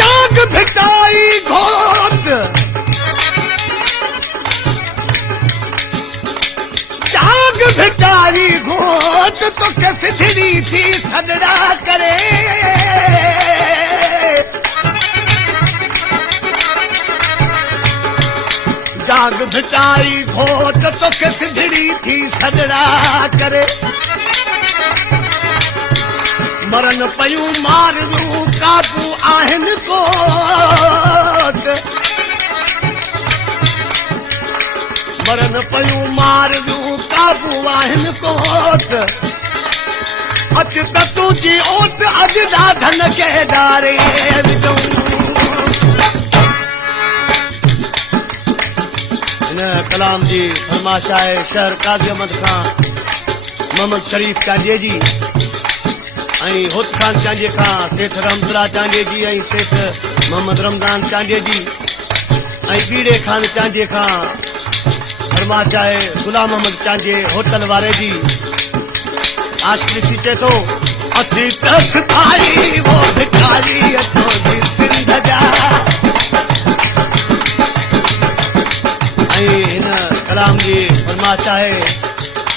जाग भिटाई घोट जाग भिटाई घोट तो कैसे धिरी थी सदरा करे जाग भिटाई घोट तो कैसे धिरी थी सदरा करे मरन पयूं मारियूं काबू आहिनि कोट मरन पयूं मारियूं काबू आहिनि कोट अच त तुंहिंजी ओट अॼु ॾाढनि खे ॾारे विझूं हिन कलाम जी फरमाइश आहे शहर काज़ी अहमद खां मोहम्मद शरीफ चांजे जी ऐं हुत खान चांजे खां सेठ रहमतुल्लाह चांजे जी ऐं सेठ मोहम्मद रमज़ान चांजे जी ऐं बीड़े खान चांजे खां फरमाइश आहे गुलाम अहमद चांजे होटल वारे जी आशिक़ी सीचे थो असीं तरस खाई वो भिखारी अचो जी सिंध जा ऐं हिन कलाम जी फरमाइश आहे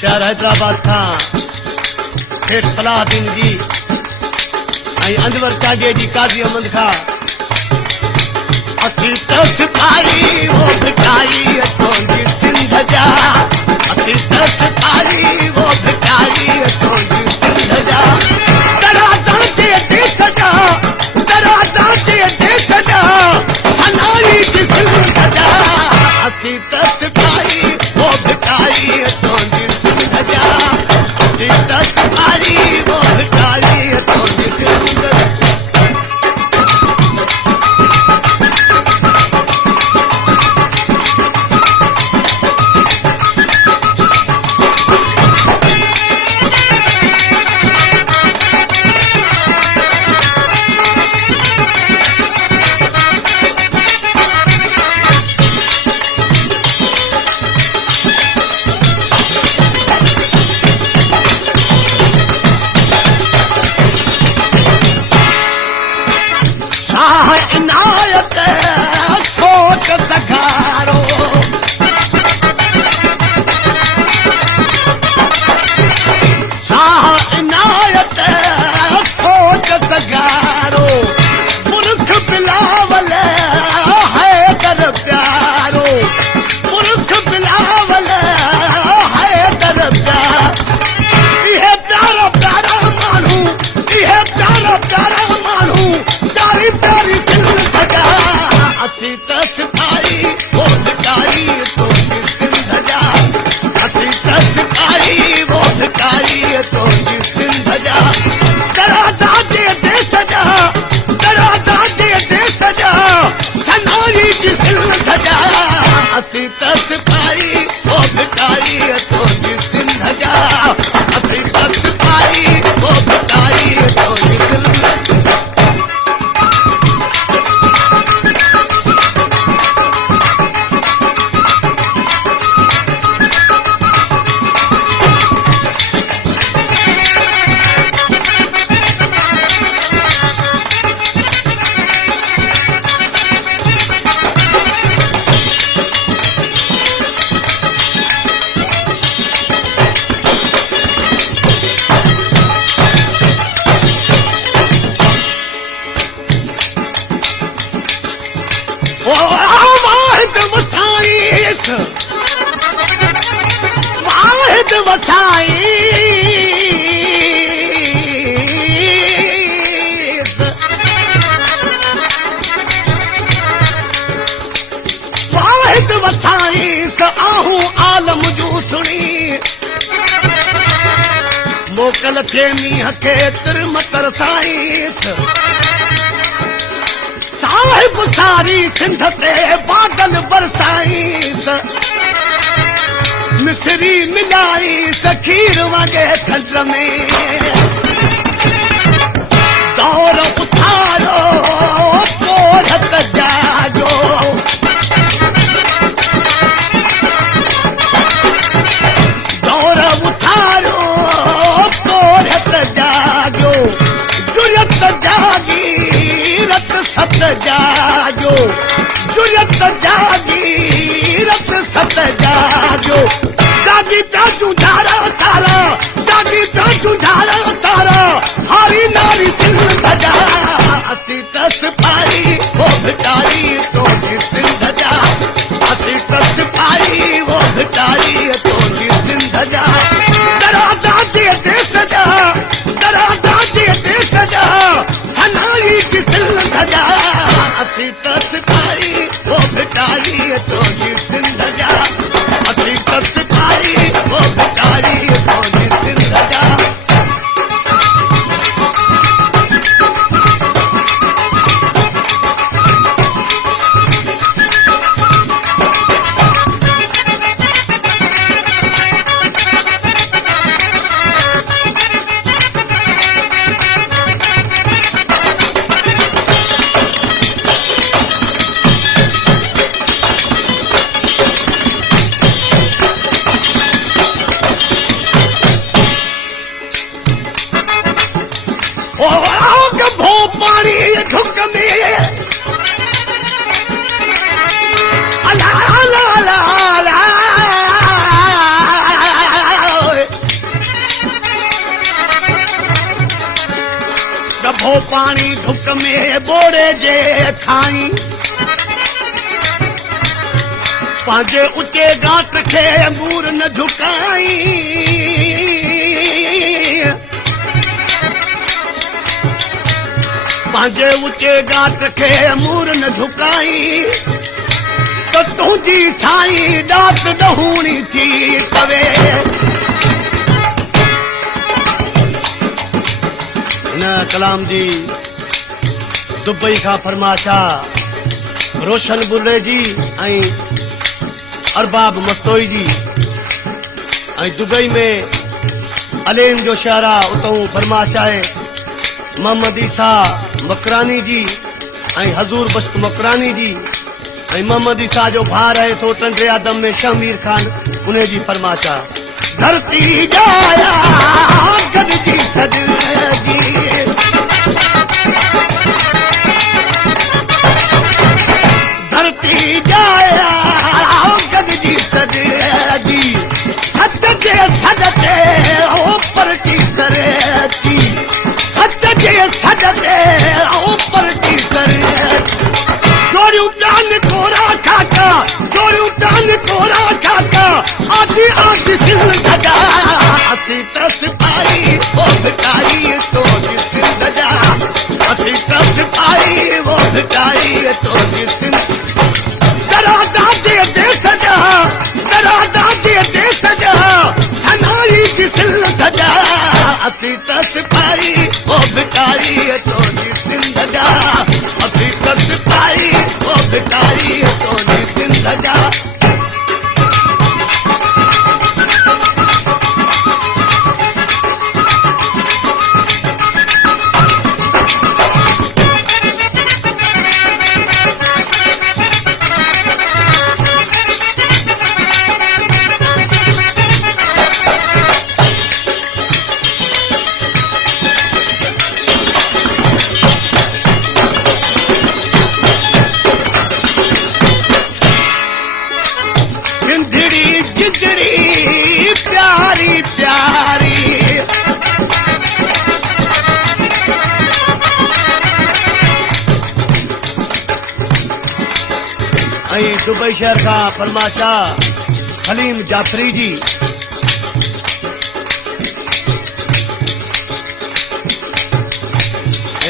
शहर हैदराबाद खां सेठ सलाहुद्दीन जी ऐं अनवर चांजे जी काज़ी अहमद खां असीं तरस खाई वो भिखारी अचो जी सिंध जा असीं तरस खाई वो भिखारी अचो जी सिंध जा दराज़ां जे देश जा दराज़ां जे देश जा हनाई जी सिंध जा असीं तरस खाई वो भिखारी अचो जी सिंध जा असीं तरस खाई वो भिखारी अचो जी सिंध जा इनायत सोच सगारो शाह इनायत सोच सगारो मुल्क बिलावल है कर प्यारो मुल्क बिलावल है कर प्यार इहे प्यारा प्यारा मानू इहे प्यारा प्यारा मानू प्यारी प्यारी सिंध जा असीं तरस खाई वो भिखारी तो सिंध जा असीं तरस खाई वो भिखारी तो सिंध जा दराज़ां जे देश जा दराज़ां जे देश जा सनाई जी सिंध जा असीं तरस खाई वो भिखारी तो सिंध जा असीं तरस खाई वो भिखारी तो सिंध जा वाहिद वसाई वाहिद वसाईस आहूं आलम जूं सुणी मोकल थे मींहं खे तिरमतर साईस साहिब सारी सिंध ते बादल बरसाईस मिसरी मिलाई सखीर वगे थंड में दौर उथारो तोर हथ जागो दौर उठारो तोर हथ जागो जुरत जागी रत सत जागो जुरत जागी रत सत जागो जागी प्याजू झारा सारा जागी प्याजू झारा सारा हारी नारी सिंध जा असी तस पाई वो भिटारी तो सिंध जा असी तस पाई वो भिटारी तो सिंध जा दराजा जे देश जा दराजा जे देश जा हनाई की सिंध जा असी तस पाई वो भिटारी तो सिंध जा असी तस पाई वो भिटारी तो सिंध जा भो पानी ढुक में अला अला अला अला भो पानी ढुक में बोड़े जे खाई पांजे उचे गांठ खे अंगूर न झुकाई पांजे उचे गांठ खे मूर न झुकाई तो तुझी साई डात डहूणी थी पवे न कलाम जी दुबई का फरमाशा रोशन बुर्रे जी ऐं अरबाब मस्तोई जी ऐं दुबई में अलेम जो शहर आहे उतों फरमाशा आहे मोहम्मद ईसा मकरानी जी ऐं हजूर बश्त मकरानी जी ऐं मोहम्मद ईसा जो भाउ रहे थो टंडे आदम में शमीर खान उन जी फरमाशा धरती जाया गॾिजी सॼी धरती जाया गॾिजी सॼी सत जे सॾते ऊपर की सरेती सत जे सॾते ऊपर की सरेती चोरियूं टान कोरा काका चोरियूं टान कोरा काका आजी आजी सिंध जा असी तस पाई वो भिकारी तो सिंध जा असी तस पाई वो भिकारी तो सिंध दराजा जे देश जा दराजा जे देश जा हनाई की सिंध जा असी तस पाई वो भिकारी तो सिंध जा असी तस पाई वो भिकारी तो सिंध जा प्यारी प्यारी ऐं दुबई शहर का फरमाशा हलीम जाफरी जी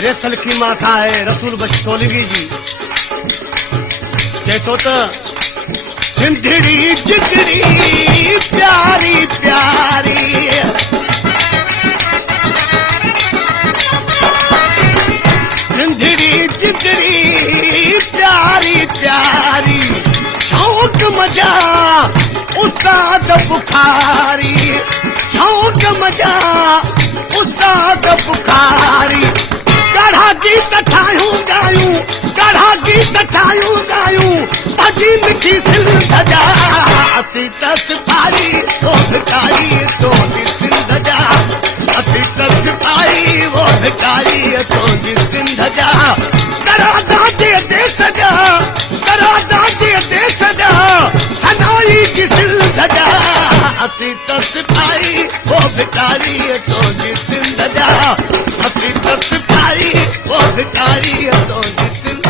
रेसल खीमा खां है रसूल बख्श सोलंगी जी चए थो त सिंधड़ी जिगरी प्यारी प्यारी सिंधड़ी जिगरी प्यारी प्यारी शौक मजा उस्ताद बुखारी शौक मजा उस्ताद बुखारी कढ़ा गीत ठायूं गायूं कढ़ा गीत सिपाही वो भिखारी तो सिंध जा असी सिपाही वो भिखारी तो सिंध जा करादाजे देश जा करादाजे देश जा सनाई की सिंध जा असी सिपाही वो भिखारी तो सिंध जा असी सिपाही वो भिखारी तो सिंध